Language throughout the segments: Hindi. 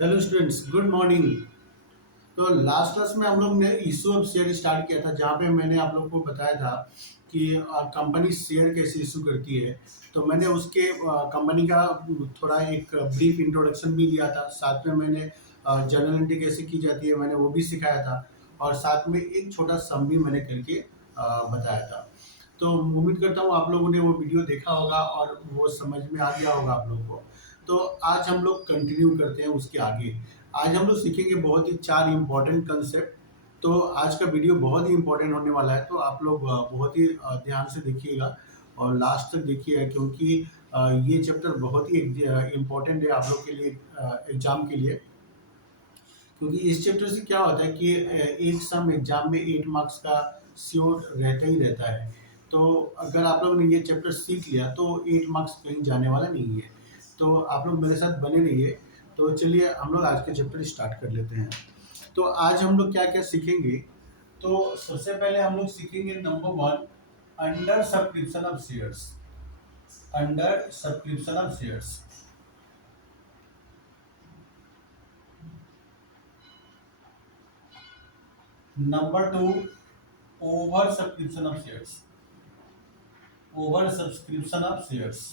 Hello students, good morning. तो लास्ट क्लास में हम लोग ने इशू ऑफ शेयर स्टार्ट किया था, जहाँ पे मैंने आप लोग को बताया था कि कंपनी शेयर कैसे इशू करती है। तो मैंने उसके कंपनी का थोड़ा एक ब्रीफ इंट्रोडक्शन भी दिया था। साथ में मैंने जर्नल एंट्री कैसे की जाती है मैंने वो भी सिखाया था, और साथ में एक छोटा सम भी मैंने करके बताया था। तो उम्मीद करता हूँ आप लोगों ने वो वीडियो देखा होगा और वो समझ में आ गया होगा आप लोगों को। तो आज हम लोग कंटिन्यू करते हैं उसके आगे। आज हम लोग सीखेंगे बहुत ही 4 इम्पोर्टेंट कंसेप्ट। तो आज का वीडियो बहुत ही इम्पोर्टेंट होने वाला है, तो आप लोग बहुत ही ध्यान से देखिएगा और लास्ट तक देखिएगा, क्योंकि ये चैप्टर बहुत ही इम्पोर्टेंट है आप लोग के लिए, एग्जाम के लिए। क्योंकि इस चैप्टर से क्या होता है कि एक सम एग्जाम में 8 मार्क्स का श्योर रहता ही रहता है। तो अगर आप लोग ने ये चैप्टर सीख लिया तो 8 मार्क्स कहीं जाने वाला नहीं है। तो आप लोग मेरे साथ बने रहिए। तो चलिए हम लोग आज के चैप्टर स्टार्ट कर लेते हैं। तो आज हम लोग क्या क्या सीखेंगे। तो सबसे पहले हम लोग सीखेंगे number 1, under subscription of shares. Under subscription of shares. Number 2, over subscription of shares. Over subscription of shares.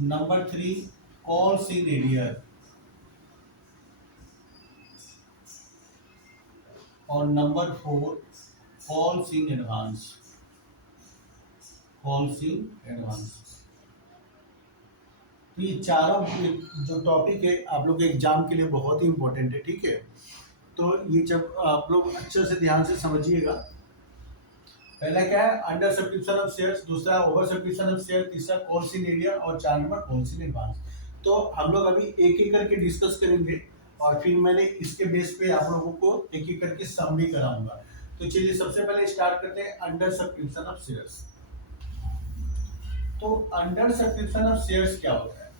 Number 3, calls in arrear. और number 4, calls in advance. Calls in advance. तो ये चारों जो टॉपिक है आप लोग के एग्जाम के लिए बहुत ही इंपॉर्टेंट है, ठीक है। तो ये जब आप लोग अच्छे से ध्यान से समझिएगा। पहला क्या है, अंडर सब्सक्रिप्शन ऑफ शेयर्स। दूसरा ओवर सब्सक्रिप्शन ऑफ शेयर। तीसरा कॉल्स इन एरिया। और 4 नंबर कॉल्स इन एडवांस। तो हम लोग अभी एक एक करके डिस्कस करेंगे, और फिर मैंने इसके बेस पे आप लोगों को एक एक करके सम भी कराऊंगा। तो चलिए सबसे पहले स्टार्ट करते हैं अंडर सब्सक्रिप्शन ऑफ शेयर्स। तो अंडर सब्सक्रिप्शन ऑफ शेयर्स क्या होता है?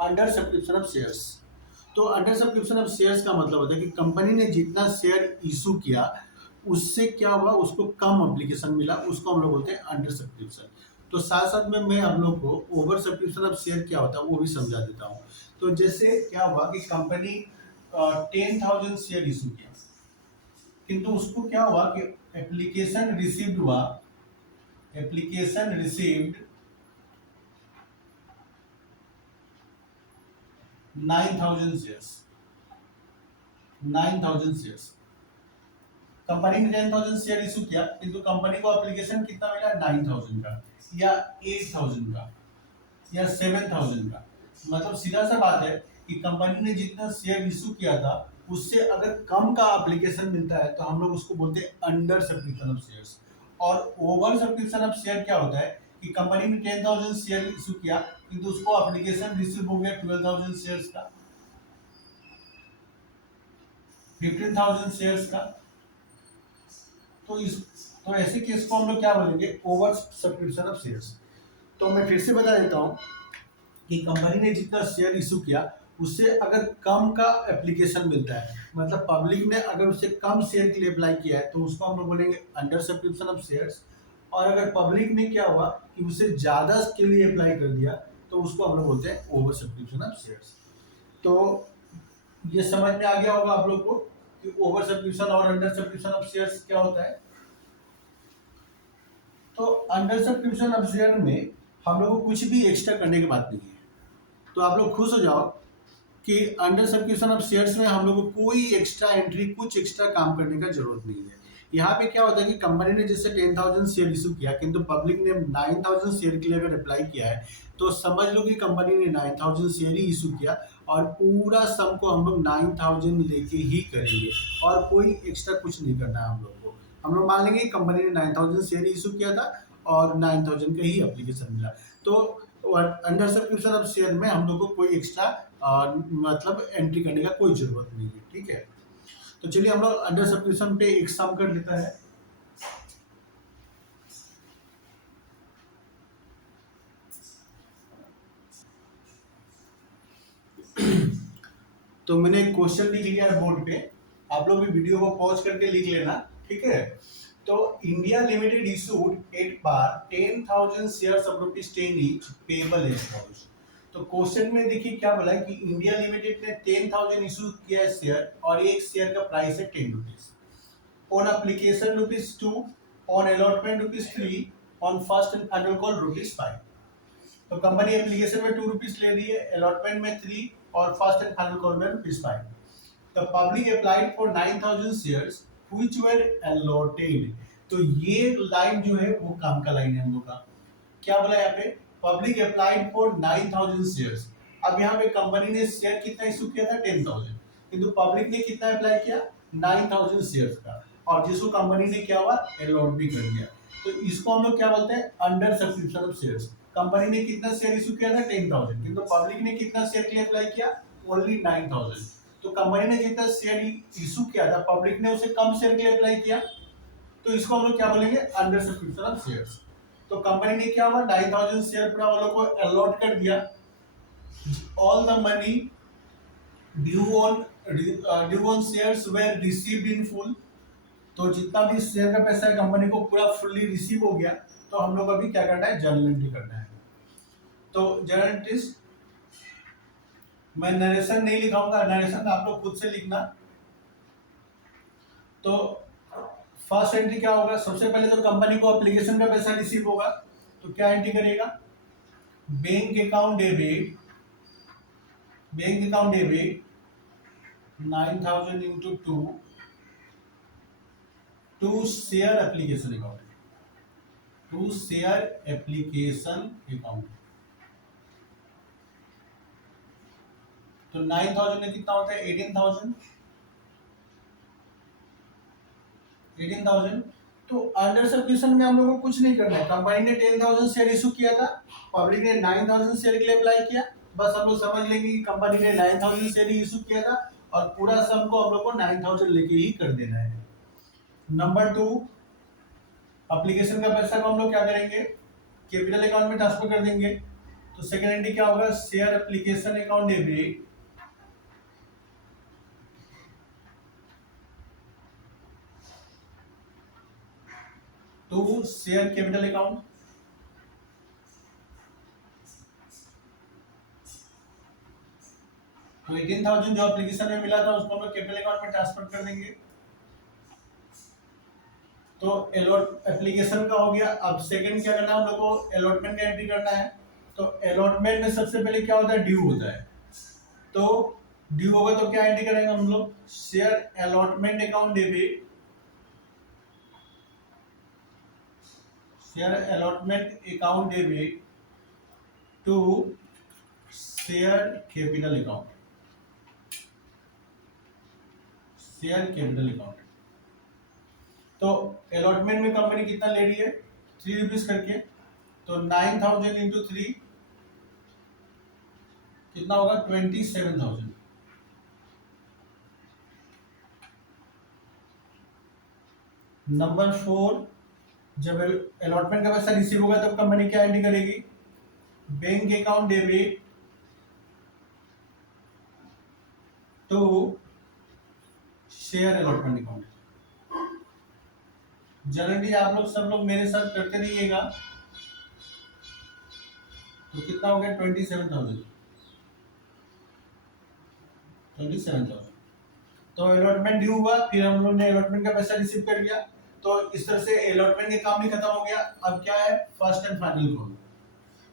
अंडर सब्सक्रिप्शन ऑफ शेयर्स, तो अंडर सब्सक्रिप्शन ऑफ शेयर्स का मतलब होता है कि कंपनी ने जितना शेयर इशू किया उससे क्या हुआ, उसको कम एप्लीकेशन मिला, उसको हम लोग बोलते हैं अंडर सब्सक्रिप्शन। तो साथ साथ में मैं हम लोग को ओवर सब्सक्रिप्शन ऑफ शेयर क्या होता है वो भी समझा देता हूँ। तो जैसे क्या हुआ कि कंपनी 10,000 शेयर इशू किया, किंतु उसको क्या हुआ कि एप्लीकेशन रिसीव्ड हुआ। Application received 9,000 shares. 9,000 shares. Company ने 10,000 शेयर इशू किया, किंतु कंपनी को एप्लीकेशन कितना मिला? 9,000 का, या 8,000 का, या 7,000 का। मतलब सीधा सा बात है कि कंपनी ने जितना शेयर इशू किया था उससे अगर कम का एप्लीकेशन मिलता है तो हम लोग उसको बोलते हैं अंडर सब्सक्रिप्शन ऑफ शेयर्स। और ओवर सब्सक्रिप्शन ऑफ शेयर क्या होता है कि कंपनी ने 10,000 शेयर इशू किया, किंतु उसको एप्लीकेशन रिसीव हो गया 12,000 शेयर्स का, 15,000 शेयर्स का। तो इस तो ऐसे केस को हम लोग क्या बोलेंगे? Over subscription of shares. तो मैं फिर से बता देता हूं कि कंपनी ने जितना शेयर इशू किया उससे अगर कम का एप्लीकेशन मिलता है, मतलब पब्लिक ने अगर उससे कम शेयर के लिए अप्लाई किया है तो उसको हम लोग बोलेंगे अंडर सब्सक्रिप्शन ऑफ शेयर्स। और अगर पब्लिक ने क्या हुआ कि उससे ज्यादा के लिए अप्लाई कर दिया तो उसको हम लोग बोलते हैं ओवर सब्सक्रिप्शन ऑफ शेयर्स। तो ये समझ में आ गया होगा आप लोग को कि ओवर सब्सक्रिप्शन और अंडर सब्सक्रिप्शन ऑफ शेयर्स क्या होता है। तो अंडर सब्सक्रिप्शन ऑफ शेयर में हम लोग को कुछ भी एक्स्ट्रा करने की बात नहीं है। तो आप लोग खुश हो जाओ कि अंडर सब्सक्रिप्शन ऑफ शेयर्स में हम लोग को कोई एक्स्ट्रा एंट्री, कुछ एक्स्ट्रा काम करने का जरूरत नहीं है। यहाँ पे क्या होता है कि कंपनी ने जैसे 10,000 शेयर इशू किया, किंतु पब्लिक ने 9,000 शेयर के लिए अगर अप्लाई किया है तो समझ लो कि कंपनी ने 9,000 शेयर ही इशू किया, और पूरा सम को हम लोग 9,000 लेके ही करेंगे, और कोई एक्स्ट्रा कुछ नहीं करना है हम लोग को। हम लोग मान लेंगे कंपनी ने 9,000 शेयर इशू किया था और 9,000 का ही एप्लीकेशन मिला। तो अंडर सब्सक्रिप्शन ऑफ शेयर में हम लोग को कोई एक्स्ट्रा मतलब एंट्री करने का कोई जरूरत नहीं है, ठीक है। तो चलिए हम लोग अंडर सब्सक्रिप्शन पे एक सम कर लेता है। तो मैंने क्वेश्चन लिख लिया है बोर्ड पे, आप लोग भी वीडियो को पॉज करके लिख लेना, ठीक है। तो India limited issued at par 10,000 shares of rupees 10 each payable as follows. तो क्वेश्चन में देखिए क्या बोला है कि इंडिया लिमिटेड ने 10,000 इशू किया है शेयर और एक शेयर का प्राइस है 10 rupees. On application rupees 2, on allotment rupees 3, on first and final call rupees 5। तो कंपनी एप्लीकेशन में 2 रुपीज ले रही है, अलॉटमेंट में 3 और फर्स्ट एंड फाइनल कॉल में rupees 5। The public applied for 9,000 shares which were allotted. तो ये लाइन जो है वो काम का लाइन है हम लोग का। क्या बोला यहाँ पे, पब्लिक अप्लाइड फॉर 9,000 शेयर्स। अब यहाँ पे कंपनी ने शेयर कितना इशू किया था 10,000, किंतु पब्लिक ने कितना अप्लाई किया 9,000 शेयर्स का, और जिसको कंपनी ने क्या हुआ अलॉट भी कर दिया। तो इसको हम लोग क्या बोलते हैं, under subscription of shares. Company ने कितना शेयर इशू किया था 10,000, किंतु पब्लिक ने कितना शेयर के लिए अप्लाई किया ओनली 9,000। तो कंपनी ने जितना शेयर इशू किया था पब्लिक ने उसे कम शेयर के लिए अप्लाई किया, तो इसको हम लोग क्या बोलेंगे अंडर सब्सक्रिप्शन ऑफ शेयर्स। तो कंपनी ने क्या हुआ 9,000 शेयर पूरा वालों को अलॉट कर दिया। All the money due on shares were received in full. तो जितना भी शेयर का पैसा है कंपनी को पूरा फुल्ली रिसीव हो गया। तो हम लोग अभी क्या करना है, जर्नल एंट्री करना है। तो जर्नल एंट्रीज मैं नरेशन नहीं लिखाऊंगा, नरेशन आप लोग खुद से लिखना। तो फर्स्ट एंट्री क्या होगा, सबसे पहले तो कंपनी को एप्लीकेशन का पैसा रिसीव होगा, तो क्या एंट्री करेगा, बैंक अकाउंट डेबिट 9,000 इंटू 2 to share application account, to share application account. तो 9,000 में कितना होता है 18,000। तो अंडर सब्सक्रिप्शन में हम लोगों को कुछ नहीं करना है। कंपनी ने 10,000 शेयर इशू किया था, पब्लिक ने 9,000 शेयर के लिए अप्लाई किया। बस हम लोग समझ लेंगे कि कंपनी ने 9,000 शेयर इशू किया था और पूरा सम को हम लोग को 9,000 लेके ही कर देना है। नंबर 2, एप्लीकेशन का पैसा को हम लोग क्या करेंगे, कैपिटल अकाउंट में ट्रांसफर कर देंगे। तो सेकंड एंट्री क्या होगा, share application account debit to share capital account. तो 18,000 जो एप्लीकेशन में मिला था उसको हम लोग कैपिटल अकाउंट में ट्रांसफर कर देंगे। तो अलॉट एप्लीकेशन का हो गया। अब सेकंड क्या करना है, हम लोग को अलॉटमेंट का एंट्री करना है। तो अलॉटमेंट में सबसे पहले क्या होता है, ड्यू होता है। तो ड्यू होगा तो क्या एंट्री करेंगे हम लोग, share allotment account debit, share allotment account debit to share capital account, share capital account. तो अलॉटमेंट में कंपनी कितना ले रही है 3 रुपीज करके। तो 9,000 इंटू 3 कितना होगा 27,000। नंबर 4, जब अलॉटमेंट का पैसा रिसीव होगा तब कंपनी क्या एंट्री करेगी, bank account debit to share allotment account. Generally आप लोग सब लोग मेरे साथ करते रहिएगा। तो कितना हो गया 27,000। तो अलॉटमेंट ड्यू हुआ, फिर हम लोग ने अलॉटमेंट का पैसा रिसीव कर लिया। तो इस तरह से अलॉटमेंट के काम भी खत्म हो गया। अब क्या है, फर्स्ट एंड फाइनल कॉल।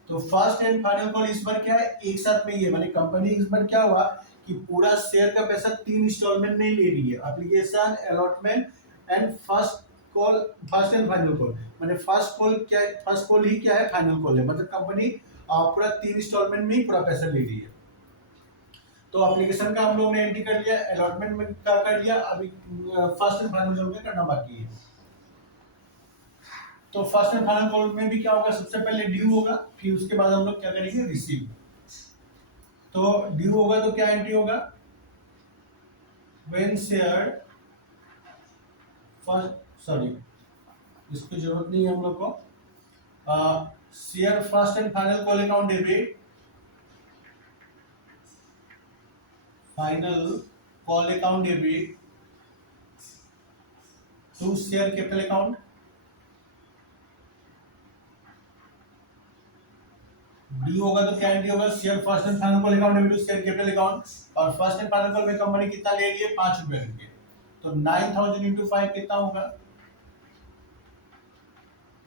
तो फर्स्ट एंड फाइनल कॉल इस बार क्या है, एक साथ में ही है। माने कंपनी इस बार क्या हुआ कि पूरा शेयर का पैसा 3 इंस्टॉलमेंट में ले रही है, application, allotment and first call, first and final call. माने फर्स्ट कॉल क्या है, फर्स्ट कॉल ही क्या है, फाइनल कॉल है। मतलब कंपनी पूरा 3 इंस्टॉलमेंट में ही पूरा पैसा ले रही है। तो एप्लीकेशन का हम लोग ने एंट्री कर लिया, अलॉटमेंट में का कर लिया, अभी फर्स्ट एंड फाइनल कॉल में करना बाकी है। तो फर्स्ट एंड फाइनल कॉल में भी क्या होगा, सबसे पहले ड्यू होगा, फिर उसके बाद हम लोग क्या करेंगे, रिसीव। तो ड्यू होगा तो क्या एंट्री होगा, व्हेन शेयर फर्स्ट, सॉरी इसकी जरूरत नहीं है हम लोग को। Share first and final call account debit, final call account debit to share capital account. डी होगा तो क्या एंट्री होगा, share first and final call account debit to share capital account, और फर्स्ट एंड फाइनल कॉल में कंपनी कितना ले रही है, 5 रुपए करके, तो 9000 इंटू 5 कितना होगा,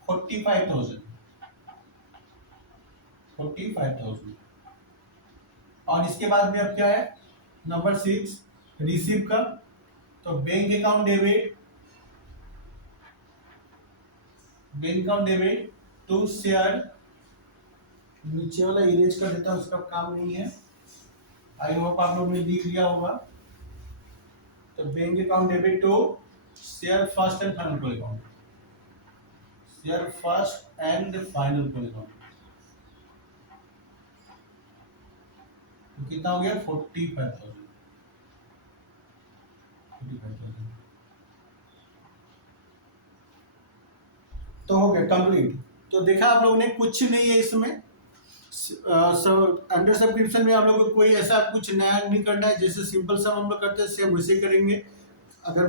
45,000, 45,000। और इसके बाद में अब क्या है, नंबर 6 रिसीव का, तो bank account debit to share, नीचे वाला इरेज कर देता हूं, उसका काम नहीं है, आई होप आप लोग ने लिख लिया होगा। तो bank account debit to share first and final call account, share first and final call account, तो कितना हो गया, 45,000, 45,000। तो हो गया कंप्लीट। तो देखा आप लोगों ने, कुछ नहीं है इसमें, अंडर सब्सक्रिप्शन में आप लोगों को कोई ऐसा कुछ नया नहीं करना है, जैसे सिंपल सम हम लोग करते हैं सेम वैसे करेंगे। अगर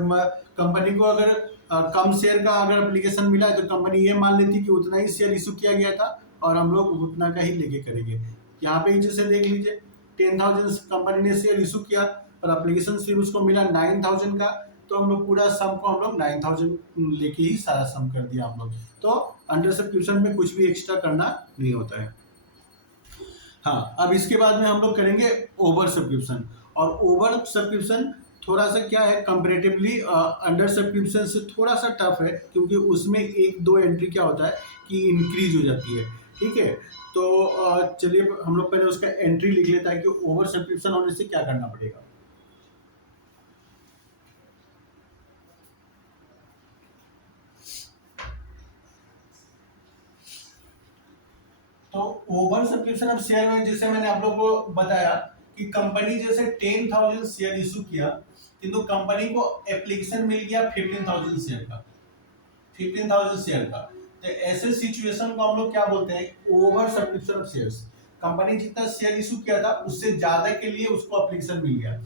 कंपनी को अगर कम शेयर का अगर एप्लीकेशन मिला है तो कंपनी ये मान लेती कि उतना ही शेयर इशू किया गया था और हम लोग उतना का ही लेके करेंगे। यहाँ पे जैसे देख लीजिए 10,000 कंपनी ने शेयर इशू किया और एप्लीकेशन फिर उसको मिला 9,000 का, तो हम लोग पूरा सम को हम लोग 9,000 लेके ही सारा सम कर दिया हम लोग। तो अंडर सब्सक्रिप्शन में कुछ भी एक्स्ट्रा करना नहीं होता है। हाँ, अब इसके बाद में हम लोग करेंगे ओवर सब्सक्रिप्शन, और ओवर सब्सक्रिप्शन थोड़ा सा क्या है कंपेरेटिवली अंडर सब्सक्रिप्शन से थोड़ा सा टफ है, क्योंकि उसमें एक दो एंट्री क्या होता है कि इंक्रीज हो जाती है। ठीक है, तो चलिए हम लोग पहले उसका एंट्री लिख लेता है कि ओवर सब्सक्रिप्शन होने से क्या करना पड़ेगा। तो ओवर सब्सक्रिप्शन ऑफ शेयर में जैसे मैंने आप लोगों को बताया कि कंपनी जैसे 10,000 शेयर इशू किया, किंतु कंपनी को एप्लीकेशन मिल गया 15,000 शेयर का, 15,000 शेयर का। तो ऐसे सिचुएशन को हम लोग क्या बोलते हैं, over subscription of shares. Company जितना शेयर इशू किया था उससे ज्यादा के लिए उसको एप्लीकेशन मिल गया।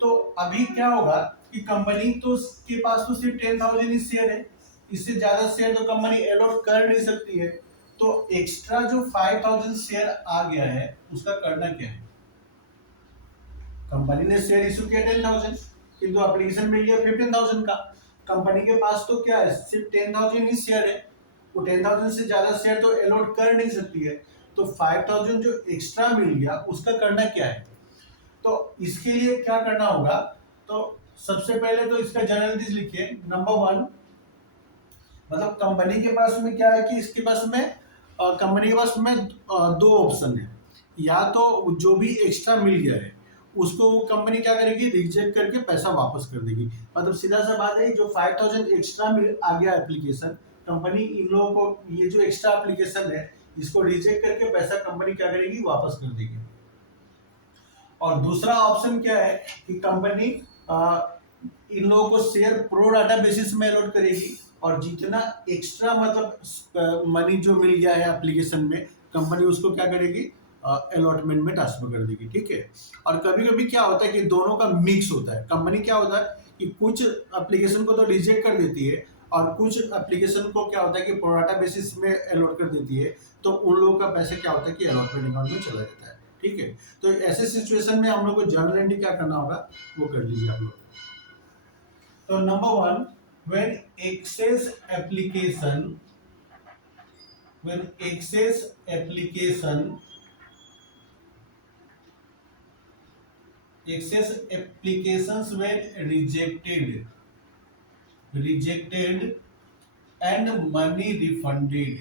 तो अभी क्या होगा कि कंपनी तो के पास तो सिर्फ 10,000 ही शेयर है, इससे ज्यादा शेयर तो कंपनी अलॉट कर नहीं सकती है। तो एक्स्ट्रा जो 5,000 शेयर आ गया है उसका करना क्या है, कंपनी ने शेयर इशू किया 10,000 किंतु एप्लीकेशन मिल गया 15,000 का। कंपनी के पास तो क्या है, सिर्फ 10,000 ही शेयर है, वो 10,000 से ज्यादा शेयर तो अलॉट कर नहीं सकती है। तो 5,000 जो एक्स्ट्रा मिल गया उसका करना क्या है, तो इसके लिए क्या करना होगा। तो सबसे पहले तो इसका जनरल चीज लिखिए, नंबर 1, मतलब कंपनी के पास में क्या है कि इसके पास में कंपनी के पास में दो ऑप्शन है, या तो जो भी एक्स्ट्रा मिल गया है उसको वो कंपनी क्या करेगी, रिजेक्ट करके पैसा वापस कर देगी। मतलब सीधा सा बात है, जो 5,000 एक्स्ट्रा मिल आ गया एप्लीकेशन, कंपनी इन लोगों को ये जो एक्स्ट्रा एप्लीकेशन है इसको रिजेक्ट करके पैसा कंपनी क्या करेगी, वापस कर देगी। और दूसरा ऑप्शन क्या है कि कंपनी इन लोगों को शेयर प्रो डाटा बेसिस में अलॉट करेगी, और जितना एक्स्ट्रा मतलब मनी जो मिल गया है एप्लीकेशन में, कंपनी उसको क्या करेगी, अलॉटमेंट में ट्रांसफर कर देगी। ठीक है, और कभी कभी क्या होता है कि दोनों का मिक्स होता है। कंपनी क्या होता है कि कुछ एप्लीकेशन को तो रिजेक्ट कर देती है और कुछ एप्लीकेशन को क्या होता है कि प्रो डाटा बेसिस में अलॉट कर देती है, तो उन लोगों का पैसा क्या होता है कि अलॉटमेंट अकाउंट में चला जाता है। ठीक है, तो ऐसे सिचुएशन में हम लोग को जर्नल एंट्री क्या करना होगा वो कर लीजिए आप लोग। तो number 1, when excess application when excess application excess applications were rejected and money refunded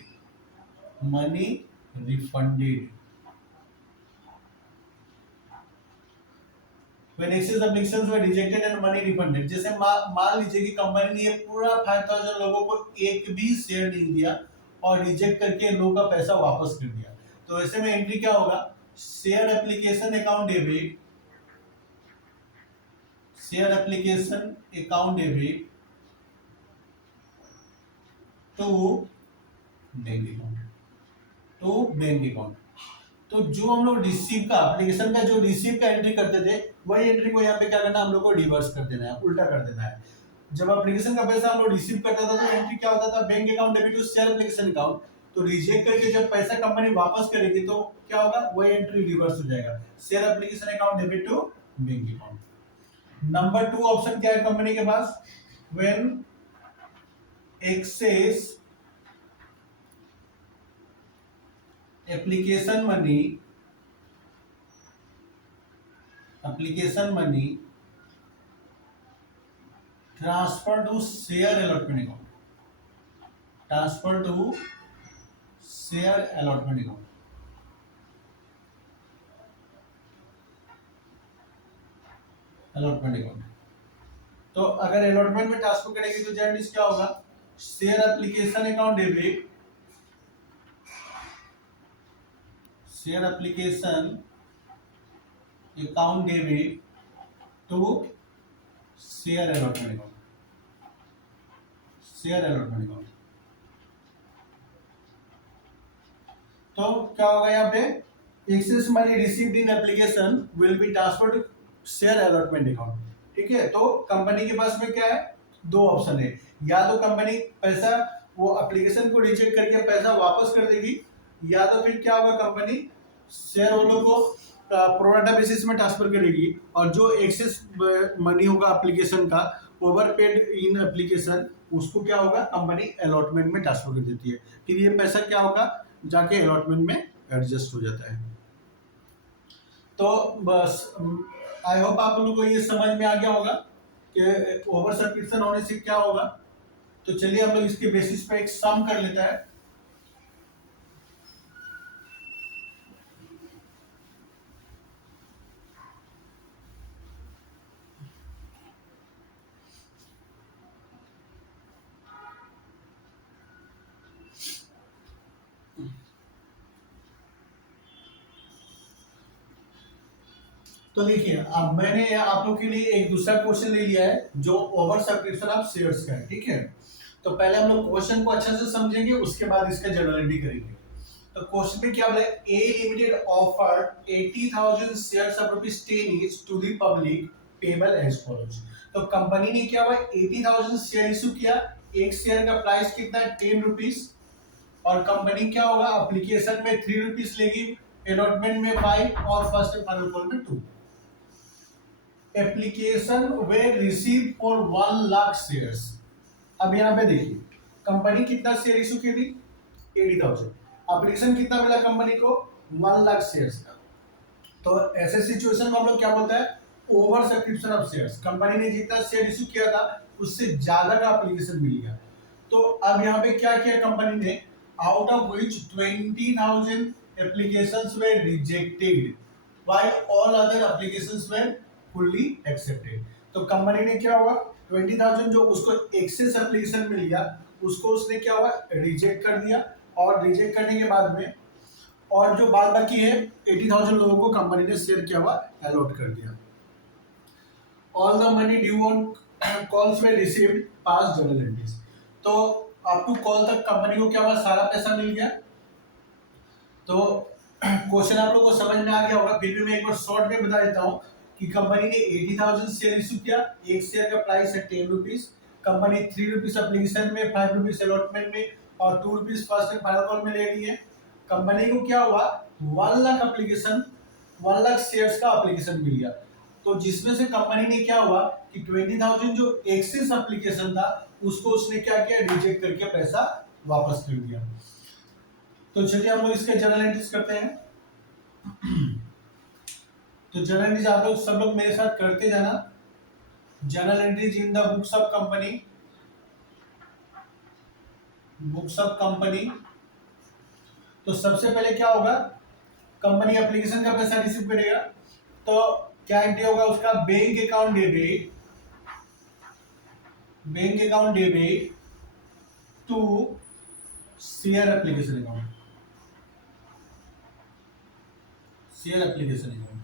when excess applications were rejected and money refunded। जैसे मान लीजिए कि कंपनी ने ये पूरा 5,000 लोगों को एक भी शेयर नहीं दिया और रिजेक्ट करके लोगों का पैसा वापस कर दिया, तो ऐसे में एंट्री क्या होगा, share application account debit, share application account debit to bank account, to bank account. तो जो हम लोग रिसीव का एप्लीकेशन का जो रिसीव का एंट्री करते थे वही एंट्री को यहाँ पे क्या करना है, हम लोग को रिवर्स कर देना है, उल्टा कर देना है। जब एप्लीकेशन का पैसा हम लोग रिसीव करता था तो एंट्री क्या होता था, bank account debit to share application account, तो रिजेक्ट करके जब पैसा कंपनी वापस करेगी तो क्या होगा, वही एंट्री रिवर्स हो जाएगा, share application account debit to bank account. Number 2 option क्या है कंपनी के पास, when excess application money transfer to share allotment account, transfer to share allotment account, allotment account. तो अगर अलॉटमेंट में ट्रांसफर करेंगे तो जर्नीज क्या होगा, share application account debit, share application account debit to share allotment account, share allotment account. तो क्या होगा यहाँ पे, excess money received in application will be transferred to share allotment account. ठीक है, तो कंपनी के पास में क्या है, दो ऑप्शन है, या तो कंपनी पैसा वो एप्लीकेशन को रिजेक्ट करके पैसा वापस कर देगी, या तो फिर क्या होगा, कंपनी शेयर होल्डर को प्रोराटा बेसिस में ट्रांसफर करेगी, और जो एक्सेस मनी होगा एप्लीकेशन का ओवर पेड इन एप्लीकेशन, उसको क्या होगा, कंपनी अलॉटमेंट में ट्रांसफर कर देती है। फिर ये पैसा क्या होगा, जाके अलॉटमेंट में एडजस्ट हो जाता है। तो बस आई होप आप लोगों को ये समझ में आ गया होगा कि ओवर सब्सक्रिप्शन होने से क्या होगा। तो चलिए हम लोग इसके बेसिस पे एक सम कर लेता है। तो देखिए, अब मैंने आप लोग के लिए एक दूसरा क्वेश्चन ले लिया है जो ओवर सब्सक्रिप्शन ऑफ शेयर्स का है। ठीक है, तो पहले हम लोग क्वेश्चन को अच्छे से समझेंगे, उसके बाद इसका जनरलिटी करेंगे। तो क्वेश्चन में क्या बोला है, A limited offered 80,000 shares of ₹10 each to the public payable as follows. तो कंपनी ने क्या हुआ, 80,000 शेयर इशू किया, एक शेयर का प्राइस कितना है, ₹10, और कंपनी क्या होगा, एप्लीकेशन में ₹3 लेगी, अलॉटमेंट में 5 और फर्स्ट एंड फाइनल कॉल में 2। Application way receive for 1 lakh shares. अब यहाँ पे देखिए कंपनी कितना शेयर इशू की थी, 80,000, एप्लीकेशन कितना मिला कंपनी को, 1 लाख शेयर्स का। तो ऐसे सिचुएशन में हम लोग क्या बोलते हैं, over subscription of shares, company ने जितना शेयर इशू किया था उससे ज्यादा का एप्लीकेशन मिल गया। तो अब यहाँ पे क्या किया कंपनी ने, out of which 20,000 applications were rejected while all other applications were fully accepted. तो कंपनी ने क्या हुआ, 20,000 जो उसको एक्सेस एप्लीकेशन मिल गया उसको उसने क्या हुआ, रिजेक्ट कर दिया, और रिजेक्ट करने के बाद में और जो बाद बाकी है 80,000 लोगों को कंपनी ने शेयर किया हुआ अलॉट कर दिया। All the money due on calls में रिसीव्ड पास जर्नल एंट्रीज। तो अप टू कॉल तक कंपनी को क्या हुआ, सारा पैसा मिल गया। तो क्वेश्चन आप लोगों को समझ में आ गया होगा, फिर भी मैं एक बार शॉर्ट में बता देता हूँ कि कंपनी ने 80,000 शेयर इशू किया, एक शेयर का प्राइस है ₹10, कंपनी ₹3 एप्लीकेशन में, ₹5 अलॉटमेंट में और ₹2 फर्स्ट एंड फाइनल कॉल में ले रही है। कंपनी को क्या हुआ, 1 लाख एप्लीकेशन, 1 लाख शेयर्स का एप्लीकेशन मिल गया। तो जिसमें से कंपनी ने क्या हुआ कि 20,000 जो एक्सेस एप्लीकेशन था उसको उसने क्या किया, रिजेक्ट करके पैसा वापस कर दिया। तो चलिए हम लोग इसके जर्नल एंट्रीज करते हैं। तो जर्नल एंट्रीज आप लोग सब लोग मेरे साथ करते जाना। Journal entries in the books of company, books of company. तो सबसे पहले क्या होगा, कंपनी एप्लीकेशन का पैसा रिसीव करेगा, तो क्या एंट्री होगा उसका, bank account debit, bank account debit to share application account, share application account,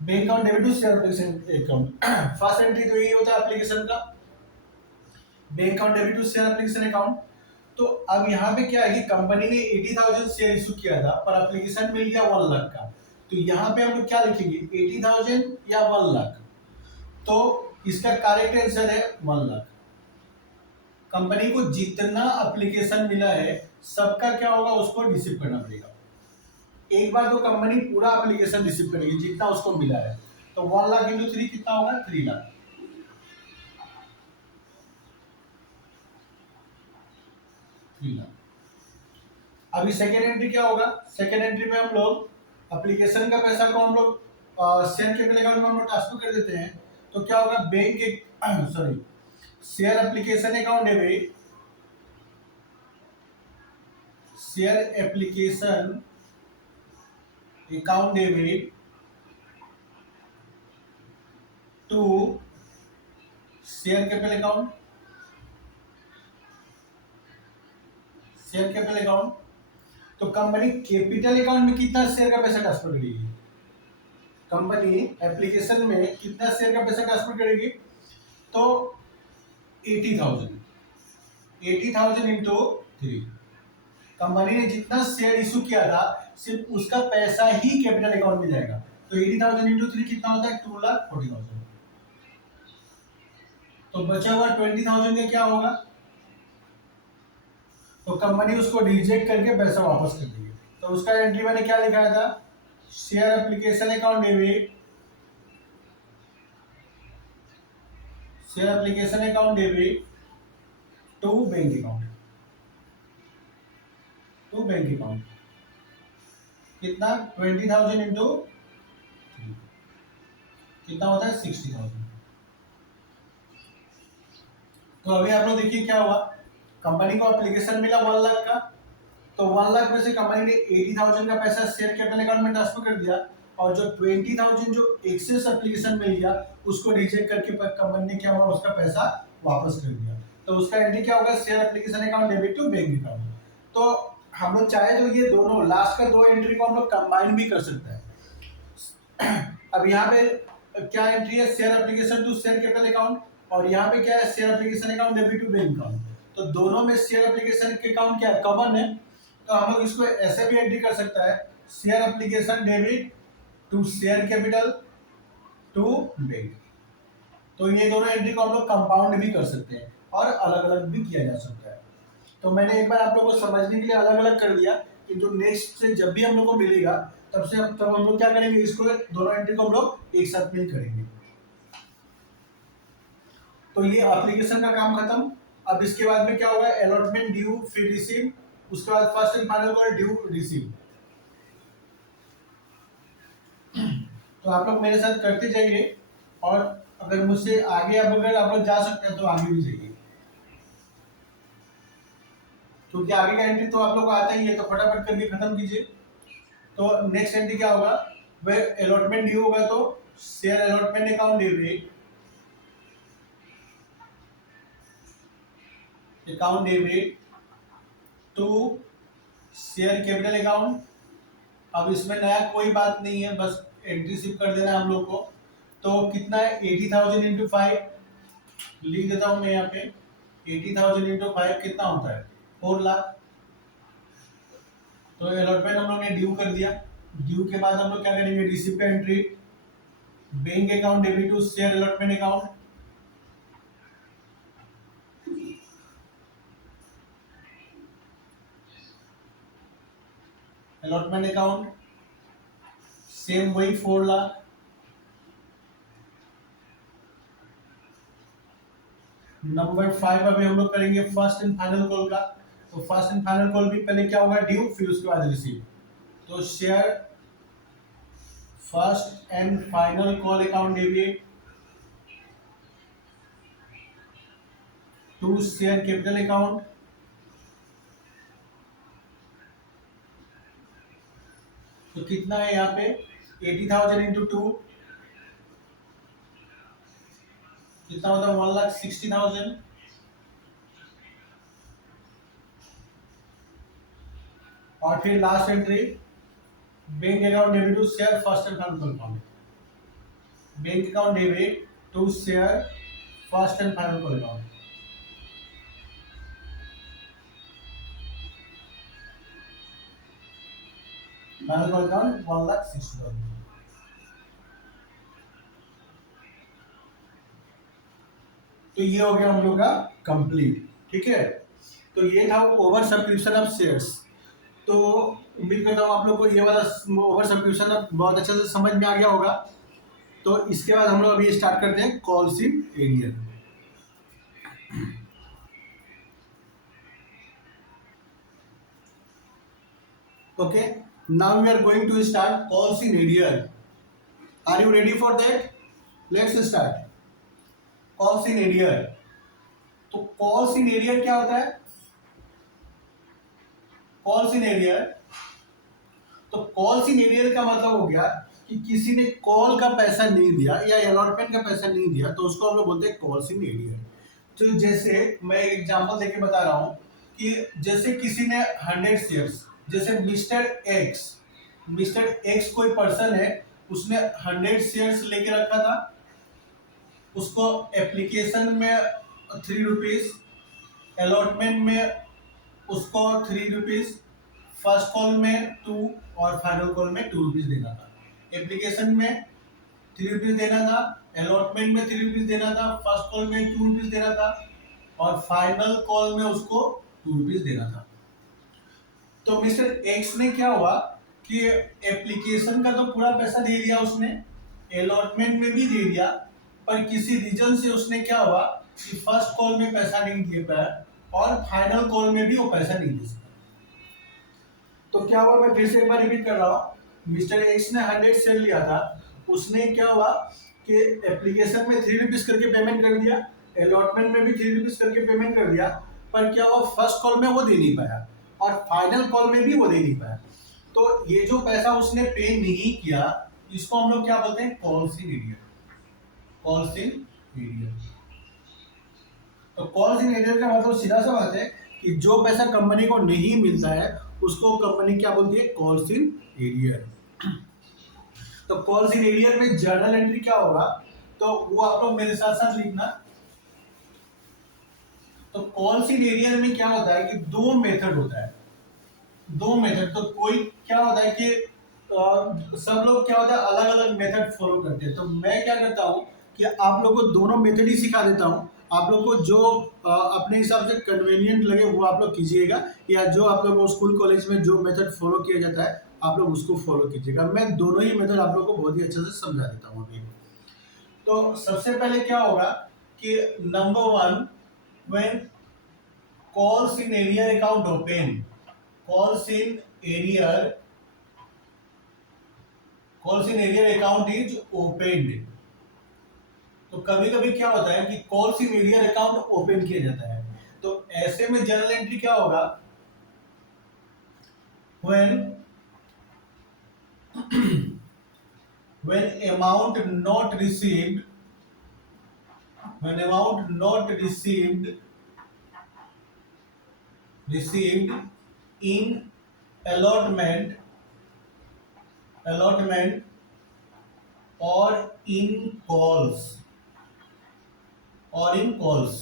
bank account debit to share application account. First entry तो यही होता है एप्लीकेशन का, bank account debit to share application account. तो अब यहाँ पे क्या है कि कंपनी ने 80,000 शेयर इशू किया था पर एप्लीकेशन मिल गया 1 लाख का। तो यहाँ पे हम लोग क्या लिखेंगे, 80,000 या 1 लाख। तो इसका करेक्ट आंसर है 1 लाख। कंपनी को जितना एप्लीकेशन मिला है सबका क्या होगा, उसको रिसीव करना पड़ेगा। एक बार तो कंपनी पूरा एप्लीकेशन रिसीव करेगी जितना उसको मिला है, तो 1 लाख इंटू 3 कितना होगा, 3 लाख। 3 लाख। अभी सेकेंड एंट्री क्या होगा, सेकेंड एंट्री में हम लोग एप्लीकेशन का पैसा को हम लोग शेयर कैपिटल अकाउंट में हम लोग ट्रांसफर कर देते हैं। तो क्या होगा, बैंक के sorry share application account debit, share application account debit to share capital account, share capital account. तो कंपनी कैपिटल अकाउंट में कितना शेयर का पैसा ट्रांसफर करेगी, कंपनी एप्लीकेशन में कितना शेयर का पैसा ट्रांसफर करेगी, तो 80,000, 80,000 इंटू 3। कंपनी ने जितना शेयर इशू किया था सिर्फ उसका पैसा ही कैपिटल अकाउंट में जाएगा। तो 80,000 इंटू 3 कितना होता है, 2,40,000। तो बचा हुआ 20,000 का क्या होगा, तो कंपनी उसको रिजेक्ट करके पैसा वापस कर देगी। तो उसका एंट्री मैंने क्या लिखाया था, share application account debit, share application account debit to bank account, to bank account कितना, 20,000 इंटू कितना होता है, 60,000। तो अभी आप लोग देखिए क्या हुआ, कंपनी को एप्लीकेशन मिला 1 लाख का, तो 1 लाख में से कंपनी ने 80,000 का पैसा शेयर कैपिटल अकाउंट में ट्रांसफर कर दिया, और जो 20,000 जो एक्सेस एप्लीकेशन मिल गया उसको रिजेक्ट करके कंपनी ने क्या हुआ, उसका पैसा वापस कर दिया। तो उसका एंट्री क्या होगा, share application account debit to bank account. तो हम लोग चाहे तो ये दोनों लास्ट का 2 एंट्री को हम लोग कंबाइन भी कर सकते हैं। अब यहाँ पे क्या एंट्री है, share application to share capital account, और यहाँ पे क्या है, share application account debit to bank account. तो दोनों में शेयर एप्लीकेशन के अकाउंट क्या है, कॉमन है। तो हम लोग इसको ऐसे भी एंट्री कर सकता है, share application debit to share capital to bank. तो ये दोनों एंट्री को हम लोग कंपाउंड भी कर सकते हैं और अलग अलग भी किया जा सकता है। तो मैंने एक बार आप लोगों को समझने के लिए अलग अलग कर दिया, कि जो नेक्स्ट से जब भी हम लोग को मिलेगा तब हम लोग क्या करेंगे, इसको दोनों एंट्री को हम लोग एक साथ में करेंगे। तो ये एप्लीकेशन का काम खत्म। अब इसके बाद में क्या होगा, अलॉटमेंट, ड्यू, फिर रिसीव, उसके बाद first and final call, due, receive. तो आप लोग मेरे साथ करते जाइए, और अगर मुझसे आगे अगर आप लोग जा सकते हैं तो आगे भी जाइए, क्योंकि आगे का एंट्री तो आप लोग को आता ही है, तो फटाफट करके खत्म कीजिए। तो नेक्स्ट एंट्री क्या होगा, वह अलॉटमेंट ड्यू होगा तो share allotment account debit, account debit to share capital account. अब इसमें नया कोई बात नहीं है, बस एंट्री सिर्फ कर देना है हम लोग को। तो कितना है, 80,000 इंटू 5 लिख देता हूं मैं यहाँ पे, 80,000 इंटू 5 कितना होता है, 4 लाख। तो अलॉटमेंट हम लोग ने ड्यू कर दिया। ड्यू के बाद हम लोग क्या करेंगे, रिसीव का entry, bank account debit to share allotment account, allotment account same वही 4 लाख। नंबर 5 अभी हम लोग करेंगे फर्स्ट एंड फाइनल कॉल का। तो फर्स्ट एंड फाइनल कॉल भी पहले क्या होगा, ड्यू, फिर उसके बाद रिसीव। तो share first and final call account debit to share capital account, तो कितना है यहाँ पे, 80,000 इंटू 2 कितना होता है, 1,60,000। और फिर last entry, bank account debit to share first and final call account, bank account debit to share first and final call account. Final call account 1,60,000। तो ये हो गया हम लोग का कंप्लीट। ठीक है, तो ये था ओवर सब्सक्रिप्शन ऑफ शेयर्स। तो उम्मीद करता हूँ आप लोग को ये वाला ओवर सब्सक्रिप्शन अब बहुत अच्छे से समझ में आ गया होगा। तो इसके बाद हम लोग अभी स्टार्ट करते हैं calls in arrear. Okay, now we are going to start calls in arrear. Are you ready for that? Let's start calls in arrear. तो कॉल्स इन एरियर क्या होता है? कॉल्स इन एरियर, तो कॉल्स इन एरियर का मतलब हो गया कि किसी ने कॉल का पैसा नहीं दिया या अलॉटमेंट का पैसा नहीं दिया, तो उसको हम लोग बोलते हैं कॉल्स इन एरियर। तो जैसे मैं एग्जांपल देके बता रहा हूँ कि जैसे किसी ने 100 शेयर्स, जैसे मिस्टर एक्स कोई पर्सन है, उसने 100 शेयर्स लेके रखा था। उसको एप्लीकेशन में 3 रुपीज, अलॉटमेंट में उसको 3 रुपीज, फर्स्ट कॉल में 2 और फाइनल कॉल में 2 रुपीज देना था। एप्लीकेशन में 3 रुपीज देना था, अलॉटमेंट में 3 रुपीज देना था, फर्स्ट कॉल में 2 रुपीज देना था और फाइनल कॉल में उसको 2 रुपीज देना था। तो मिस्टर एक्स ने क्या हुआ कि एप्लीकेशन का तो पूरा पैसा दे दिया उसने, अलॉटमेंट में भी दे दिया, पर किसी रीजन से उसने क्या हुआ कि फर्स्ट कॉल में पैसा नहीं दे पाया और फाइनल कॉल में भी वो पैसा नहीं दे सका। तो क्या हुआ, मैं फिर से एक बार रिपीट कर रहा हूँ। मिस्टर एक्स ने 100 शेयर लिया था, उसने क्या हुआ कि एप्लीकेशन में 3 रुपीज करके पेमेंट कर दिया, अलॉटमेंट में भी 3 रुपीज करके पेमेंट कर दिया, पर क्या हुआ फर्स्ट कॉल में वो दे नहीं पाया और फाइनल कॉल में भी वो दे नहीं पाया। तो ये जो पैसा उसने पे नहीं किया, इसको हम लोग क्या बोलते हैं? Calls in arrear. Calls in arrear. तो कॉल्स इन एरियर का मतलब सीधा सा बात है कि जो पैसा कंपनी को नहीं मिलता है उसको कंपनी क्या बोलती है? Calls in arrear. तो कॉल्स इन एरियर में जर्नल एंट्री क्या होगा, तो वो आप लोग मेरे साथ साथ लिखना। तो कॉल्स इन एरियर में क्या होता है कि दो मेथड होता है, दो मेथड। तो कोई क्या होता है कि सब लोग क्या होता है अलग अलग मेथड फॉलो करते हैं। तो मैं क्या करता हूँ कि आप लोग को दोनों मेथड ही सिखा देता हूँ। आप लोग को जो अपने हिसाब से कन्वीनियंट लगे वो आप लोग कीजिएगा, या जो आप लोग को स्कूल कॉलेज में जो मेथड फॉलो किया जाता है आप लोग उसको फॉलो कीजिएगा। मैं दोनों ही मेथड आप लोग को बहुत ही अच्छे से समझा देता हूँ अभी। तो सबसे पहले क्या होगा कि number one, when calls in arrear account open, calls in arrear, calls in arrear account is opened. तो कभी कभी क्या होता है कि calls in arrear account open किया जाता है, तो ऐसे में जर्नल एंट्री क्या होगा? when when amount not received, when amount not received in allotment, allotment or in calls, और इन कॉल्स।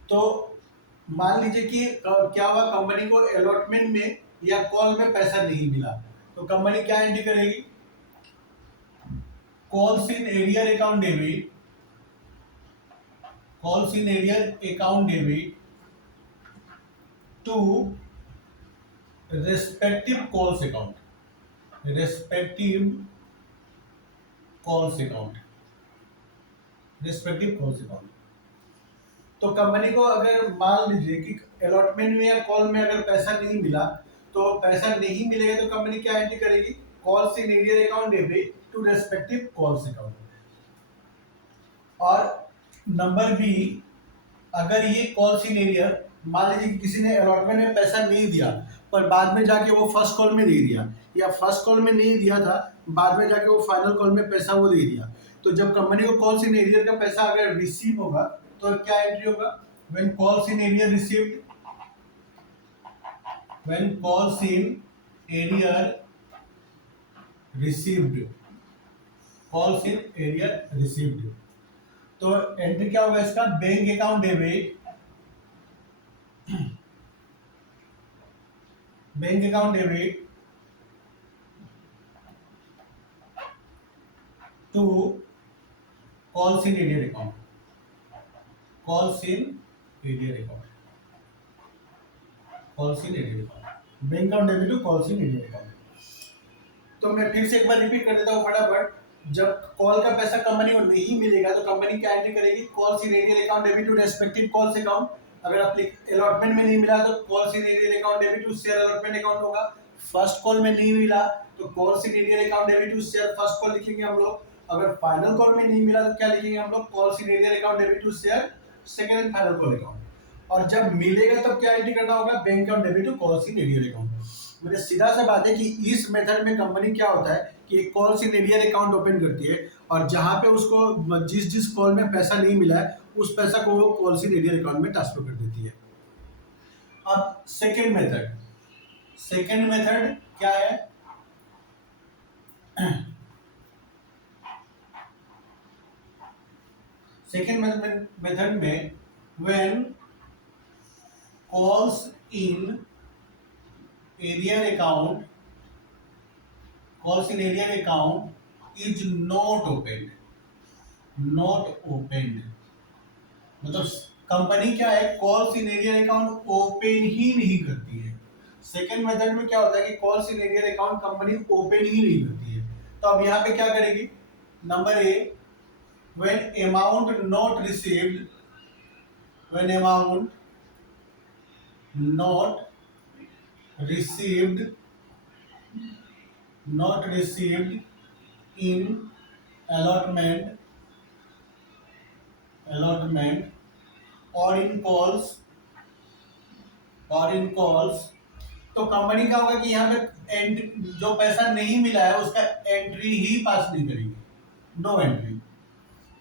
तो मान लीजिए कि क्या हुआ, कंपनी को अलॉटमेंट में या कॉल में पैसा नहीं मिला, तो कंपनी क्या एंट्री करेगी? Calls in arrear account debit, calls in arrear account debit to respective calls account, respective calls account, respective calls account. तो कंपनी को अगर मान लीजिए कि अलॉटमेंट में या कॉल में अगर पैसा नहीं मिला, तो पैसा नहीं मिलेगा तो कंपनी क्या एंट्री करेगी? Calls in arrear account debit to respective calls account. और नंबर बी, अगर ये कॉल्स इन एरियर, मान लीजिए कि किसी ने अलॉटमेंट में पैसा नहीं दिया पर बाद में जाके वो फर्स्ट कॉल में दे दिया, या फर्स्ट कॉल में नहीं दिया था बाद में जाके वो फाइनल कॉल में पैसा वो दे दिया, तो जब कंपनी को कॉल्स इन एरियर का पैसा अगर रिसीव होगा तो क्या एंट्री होगा? When calls in arrear received, when calls in arrear received, calls in arrear received. तो एंट्री क्या होगा इसका? Bank account debit, bank account debit to calls in arrear account, calls in arrear account. Calls in arrear account, bank account debit to calls in arrear account. तो मैं फिर से एक बार रिपीट कर देता हूँ फटाफट। जब कॉल का पैसा कंपनी को नहीं मिलेगा तो कंपनी क्या एंट्री करेगी, calls in arrear account debit to respective calls account. अगर अलॉटमेंट में नहीं मिला तो calls in arrear account debit to share allotment account होगा। फर्स्ट कॉल में नहीं मिला तो calls in arrear account debit to share first call लिखेंगे हम लोग। अगर फाइनल कॉल में नहीं मिला तो क्या लिखेंगे हम लोग, calls in arrear account debit to share second and final call account. और जब मिलेगा तब क्या एंट्री करना होगा, bank account debit to calls in arrear account. मेरे सीधा सा बात है कि इस मेथड में कंपनी क्या होता है कि एक calls in arrear account open करती है और जहां पे उसको जिस जिस कॉल में पैसा नहीं मिला है उस पैसा को वो कॉल्स इन एरियर अकाउंट में ट्रांसफर कर देती है। अब सेकेंड मेथड क्या है, सेकेंड मेथड में when calls in arrear account is not opened, मतलब कंपनी क्या है, calls in arrear account open ही नहीं करती है। सेकेंड मेथड में क्या होता है कि calls in arrear account company open ही नहीं करती है। तो अब यहाँ पे क्या करेगी, number A, when amount not received in allotment or in calls तो कंपनी का होगा कि यहाँ पे जो पैसा नहीं मिला है उसका एंट्री ही पास नहीं करेगी, नो एंट्री,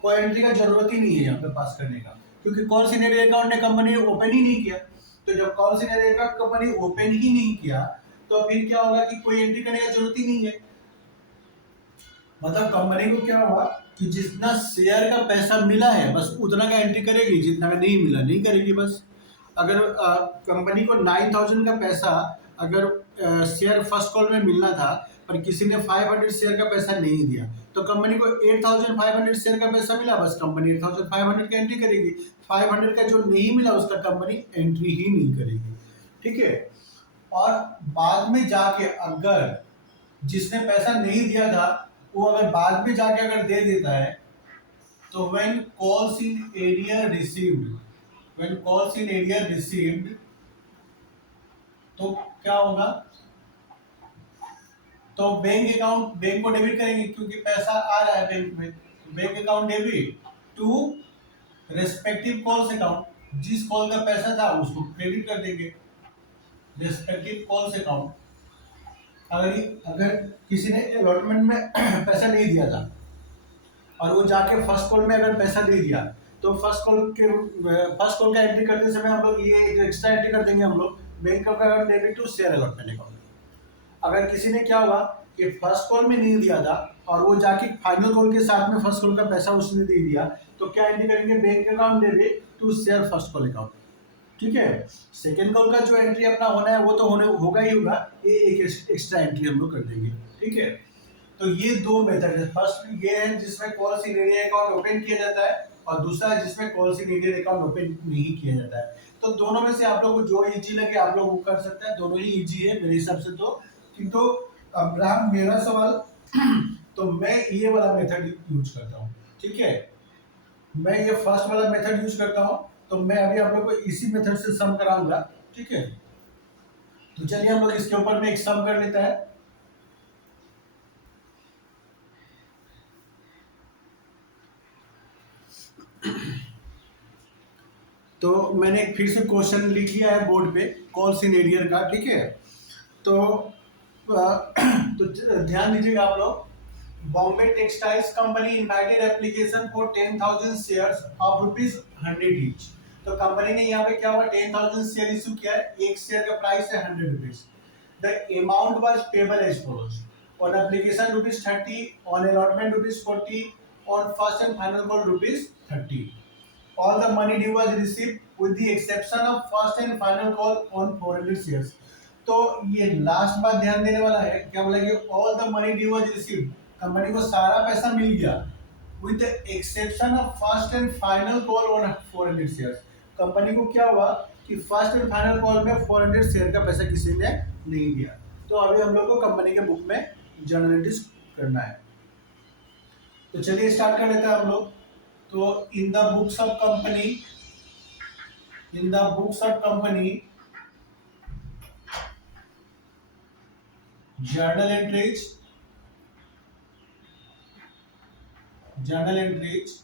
कोई एंट्री का जरूरत ही नहीं है यहाँ पे पास करने का, क्योंकि कॉल्स इन एरियर अकाउंट ने कंपनी ने ओपन ही नहीं किया। तो जब calls in arrear account company open ही नहीं किया तो फिर क्या होगा कि कोई एंट्री करने का जरूरत ही नहीं है। मतलब कंपनी को क्या हुआ कि जितना शेयर का पैसा मिला है बस उतना का एंट्री करेगी, जितना का नहीं मिला नहीं करेगी बस। अगर कंपनी को 9,000 का पैसा अगर शेयर फर्स्ट कॉल में मिलना था पर किसी ने 500 शेयर का पैसा नहीं दिया तो कंपनी को 8,500 शेयर का पैसा मिला, बस कंपनी 8,500 की एंट्री करेगी। 500 का जो नहीं मिला उसका कंपनी एंट्री ही नहीं करेगी, ठीक है। और बाद में जाके अगर जिसने पैसा नहीं दिया था वो अगर बाद में जाके अगर दे देता है तो when calls in area received तो क्या होगा, तो बैंक को डेबिट करेंगे क्योंकि पैसा आ रहा है बैंक में, bank account debit to respective calls account, जिस कॉल का पैसा था उसको क्रेडिट कर देंगे रेस्पेक्टिव कॉल्स अकाउंट। अगर किसी ने अलॉटमेंट में पैसा नहीं दिया था और वो जाके फर्स्ट कॉल में अगर पैसा दे दिया तो फर्स्ट कॉल का एंट्री करते समय हम लोग ये एक्स्ट्रा एंट्री कर देंगे हम लोग, bank account debit to share allotment account. अगर किसी ने क्या हुआ कि फर्स्ट कॉल में नहीं दिया था और वो जाके फाइनल कॉल के साथ में फर्स्ट कॉल का पैसा उसने दे दिया तो क्या एंट्री करेंगे, bank account debit to share first call account, ठीक है। सेकेंड कॉल का जो एंट्री अपना होना है वो तो होगा ही होगा, ये एक एक्स्ट्रा एंट्री हम लोग कर देंगे, ठीक है। तो ये दो मेथड है, फर्स्ट ये है जिसमें calls in arrear account open किया जाता है और दूसरा है जिसमें calls in arrear account open नहीं किया जाता है। तो दोनों में से आप लोग को जो इजी लगे आप लोग वो कर सकते हैं, दोनों ही इजी है मेरे हिसाब से। तो किंतु अब रहा मेरा सवाल तो मैं ये वाला मेथड यूज करता हूँ, ठीक है। मैं ये फर्स्ट वाला मेथड यूज करता हूँ तो मैं अभी आप लोग को इसी मेथड से सम कराऊंगा, ठीक है। तो चलिए हम लोग इसके ऊपर में एक सम कर लेता है। तो मैंने फिर से क्वेश्चन लिख लिया है बोर्ड पे कॉल्स इन एरियर का, ठीक है। तो ध्यान दीजिएगा आप लोग, Bombay textiles company invited application for 10,000 shares of ₹100 each. तो कंपनी ने यहाँ पे क्या हुआ 10,000 शेयर इशू किया है, एक शेयर का प्राइस है ₹100। The amount was payable as follows, on application ₹30, on allotment ₹40, on first and final call ₹30। All the money due was received with the exception of first and final call on 400 shares। तो ये लास्ट बात ध्यान देने वाला है, क्या बोला कि all the money due was received, company को सारा पैसा मिल गया with the exception of first and final call on 400 shares। Company को क्या हुआ कि फर्स्ट एंड फाइनल कॉल में 400 शेयर का पैसा किसी ने नहीं दिया। तो अभी हम लोग को कंपनी के बुक में जर्नल एंट्रीज करना है। तो चलिए स्टार्ट कर लेते हैं हम लोग। तो in the books of company, in the books of company journal entries, journal entries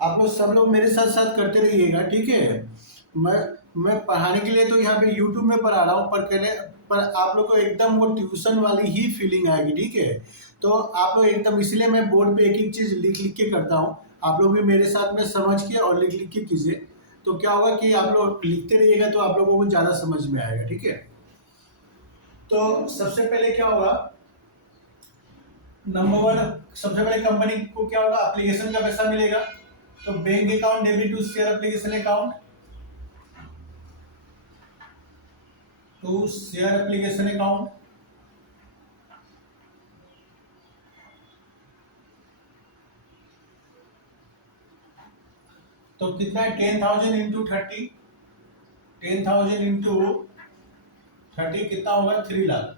आप लोग सब लोग मेरे साथ साथ करते रहिएगा, ठीक है। मैं मैं पढ़ाने के लिए तो यहाँ पे यूट्यूब में पढ़ा रहा हूँ, पर आप लोग को एकदम वो ट्यूशन वाली ही फीलिंग आएगी, ठीक है। तो आप लोग एकदम, इसलिए मैं बोर्ड पे एक एक चीज लिख लिख के करता हूँ। आप लोग भी मेरे साथ में समझ के और लिख लिख के कीजिए। तो क्या होगा कि आप लोग लिखते रहिएगा तो आप लोगों को ज्यादा समझ में आएगा, ठीक है। तो सबसे पहले क्या होगा, नंबर वन, सबसे पहले कंपनी को क्या होगा, एप्लीकेशन का पैसा मिलेगा। तो bank account debit to share application account, to share application account. तो कितना है, 10,000 इंटू 30, 10,000 इंटू 30 कितना होगा, 3 लाख।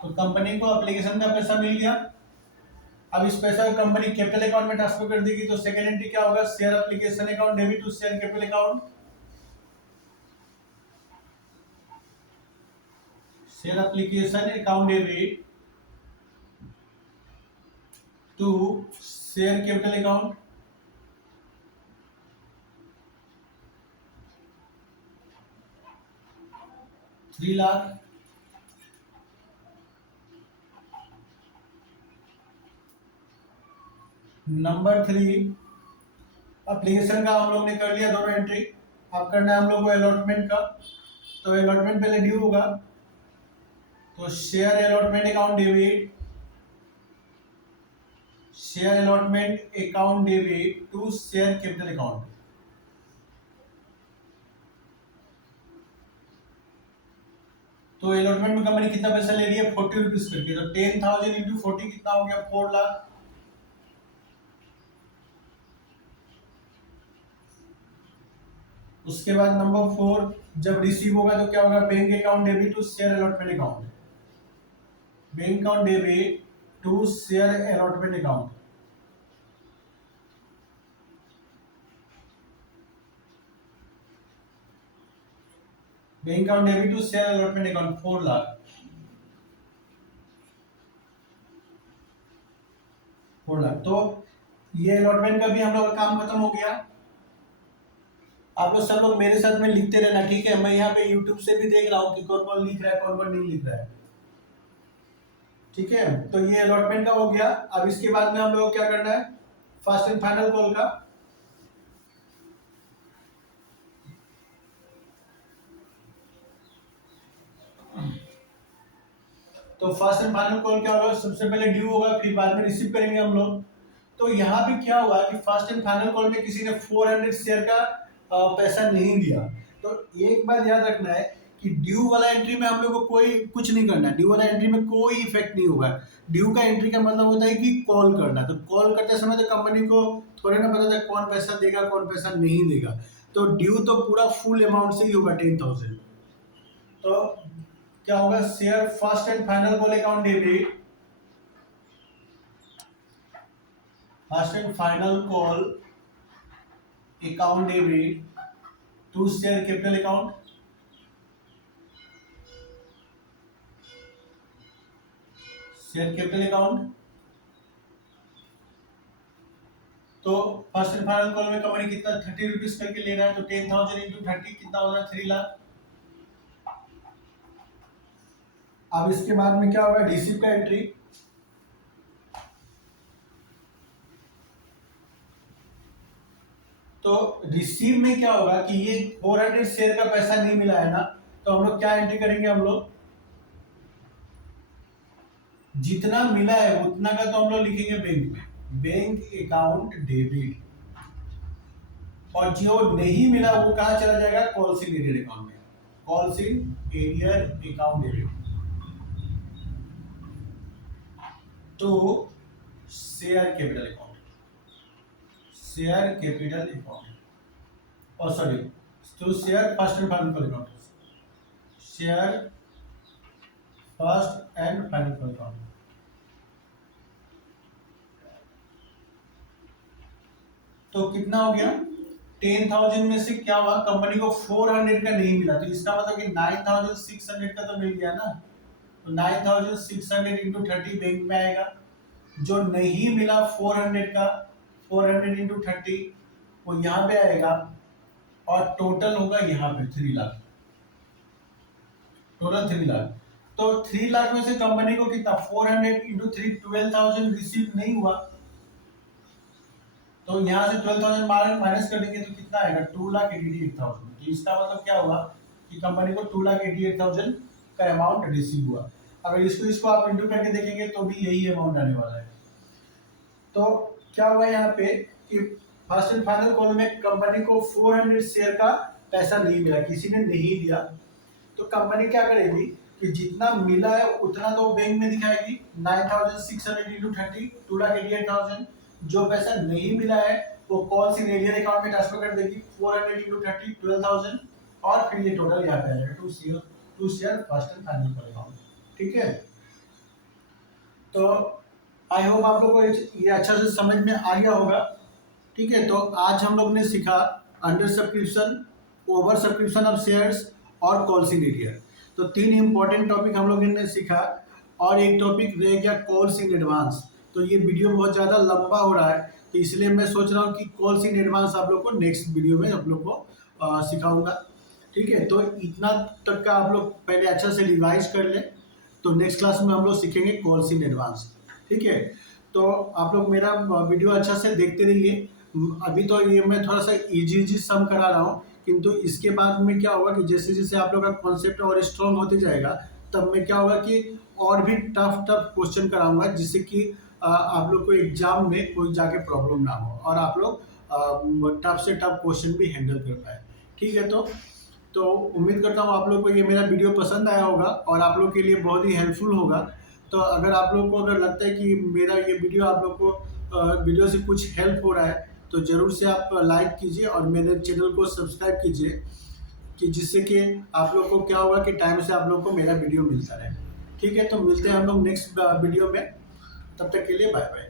तो कंपनी को एप्लीकेशन का पैसा मिल गया। अब इस पैसा को कंपनी कैपिटल अकाउंट में ट्रांसफर कर देगी। तो सेकेंड एंट्री क्या होगा, share application account debit to share capital account, share application account debit to share capital account. Three lakh. Number 3, application का हम लोग ने कर लिया दोनों एंट्री। अब करना है हम लोग को अलॉटमेंट का। तो अलॉटमेंट पहले ड्यू होगा। तो share allotment account debit, share allotment account debit to share capital account. तो अलॉटमेंट में कंपनी कितना पैसा ले रही है, 40 रुपीज करके। तो 10,000 इंटू 40 कितना हो गया, 4 लाख। उसके बाद नंबर 4, जब रिसीव होगा तो क्या होगा, bank account debit to share allotment account, bank account debit to share allotment account. Bank account debit to share allotment account 4 lakh, 4 lakh. तो ये अलॉटमेंट का भी हम लोग का काम खत्म हो गया। आप लोग सब लोग मेरे साथ में लिखते रहना, ठीक है। मैं यहाँ पे यूट्यूब से भी देख रहा हूँ कि कौन कौन लिख रहा है, कौन कौन नहीं लिख रहा है, ठीक है। तो ये अलॉटमेंट का हो गया। अब इसके बाद में हम लोग क्या करना है, फर्स्ट एंड फाइनल कॉल का। तो फर्स्ट एंड फाइनल कॉल क्या होगा, सबसे पहले ड्यू होगा, फिर बाद में रिसीव करेंगे हम लोग। तो यहाँ पे क्या हुआ कि फर्स्ट एंड फाइनल कॉल में किसी ने 400 शेयर का पैसा नहीं दिया। तो एक बात याद रखना है कि ड्यू वाला एंट्री में हम लोग को कोई कुछ नहीं करना है। ड्यू वाला एंट्री में कोई इफेक्ट नहीं होगा। ड्यू का एंट्री का मतलब होता है कि कॉल करना। तो कॉल करते समय तो कंपनी को थोड़े ना पता था कौन पैसा देगा कौन पैसा नहीं देगा। तो ड्यू तो पूरा फुल अमाउंट से ही होगा, 10,000। तो क्या होगा, share first and final call account debit, first and final call account debit to share capital account, share capital account. तो फर्स्ट एंड फाइनल कॉल में कंपनी कितना 30 रुपीज करके ले रहा है। तो 10,000 इंटू 30 कितना होगा, 3 लाख। अब इसके बाद में क्या होगा, रिसीव का एंट्री। तो रिसीव में क्या होगा कि ये 400 शेयर का पैसा नहीं मिला है ना। तो हम लोग क्या एंट्री करेंगे, हम लोग जितना मिला है उतना का तो हम लोग लिखेंगे बैंक में, बैंक अकाउंट डेबिट। और जो नहीं मिला वो कहाँ चला जाएगा, कॉल सीन एरियर अकाउंट में, calls in arrear account debit to share capital account. Share capital account, और sorry, to share first and final account, share first and final account. तो कितना हो गया, 10,000 में से क्या हुआ, कंपनी को 400 का नहीं मिला, तो इसका मतलब कि 9,600 का तो मिल गया ना। तो 9,600 इंटू 30 बैंक में आएगा। जो नहीं मिला 400 का, 400 इंटू 30 वो यहाँ पे आएगा, और टोटल होगा यहाँ पे 3 लाख, टोटल 3 लाख। तो 3 लाख में से कंपनी को कितना, 400 इंटू 3 12,000 रिसीव नहीं हुआ, तो यहाँ से 12,000 माइनस कर देंगे तो कितना आएगा, 2,88,000। तो इसका मतलब क्या हुआ कि कंपनी को 2,88,000 का अमाउंट रिसीव हुआ। अगर इसको आप इंटू करके देखेंगे तो भी यही अमाउंट आने वाला है। तो क्या हुआ यहाँ पे कि फर्स्ट एंड फाइनल कॉल में कंपनी को 400 शेयर का पैसा नहीं मिला, किसी ने नहीं दिया। तो कंपनी क्या करेगी कि जितना मिला है उतना तो बैंक में दिखाएगी, 9,600 इंटू 30 2,88,000। जो पैसा नहीं मिला है वो कॉल सिनेरियर अकाउंट में ट्रांसफर कर देगी, 400 इंटू 30 12,000, और फिर ये टोटल यहाँ पे आएगा to share first and final account. ठीक है, तो आई होप आप लोग को ये अच्छा से समझ में आ गया होगा। ठीक है, तो आज हम लोग ने सीखा under subscription, over subscription of shares और कॉल्स इन एरियर। तो 3 इंपॉर्टेंट टॉपिक हम लोग ने सीखा, और एक टॉपिक रह गया कॉल्स इन एडवांस। तो ये वीडियो बहुत ज़्यादा लंबा हो रहा है, तो इसलिए मैं सोच रहा हूँ कि कॉल्स इन एडवांस आप लोग को नेक्स्ट वीडियो में आप लोग को सिखाऊंगा। ठीक है, तो इतना तक का आप लोग पहले अच्छा से रिवाइज कर लें, तो नेक्स्ट क्लास में हम लोग सीखेंगे कॉल्स इन एडवांस। ठीक है, तो आप लोग मेरा वीडियो अच्छा से देखते रहिए। अभी तो ये मैं थोड़ा सा इजी सम करा रहा हूँ, किंतु इसके बाद में क्या होगा कि जैसे जैसे आप लोग का कॉन्सेप्ट और स्ट्रॉन्ग होते जाएगा, तब मैं क्या होगा कि और भी टफ क्वेश्चन कराऊंगा, जिससे कि आप लोग को एग्जाम में कोई जाके प्रॉब्लम ना हो, और आप लोग टफ से टफ क्वेश्चन भी हैंडल कर पाए। ठीक है, तो उम्मीद करता हूँ आप लोग को ये मेरा वीडियो पसंद आया होगा और आप लोग के लिए बहुत ही हेल्पफुल होगा। तो अगर आप लोग को अगर लगता है कि मेरा ये वीडियो आप लोग को वीडियो से कुछ हेल्प हो रहा है, तो ज़रूर से आप लाइक कीजिए और मेरे चैनल को सब्सक्राइब कीजिए, कि जिससे कि आप लोग को क्या होगा कि टाइम से आप लोग को मेरा वीडियो मिलता रहे। ठीक है, तो मिलते हैं हम लोग नेक्स्ट वीडियो में, तब तक के लिए बाय बाय।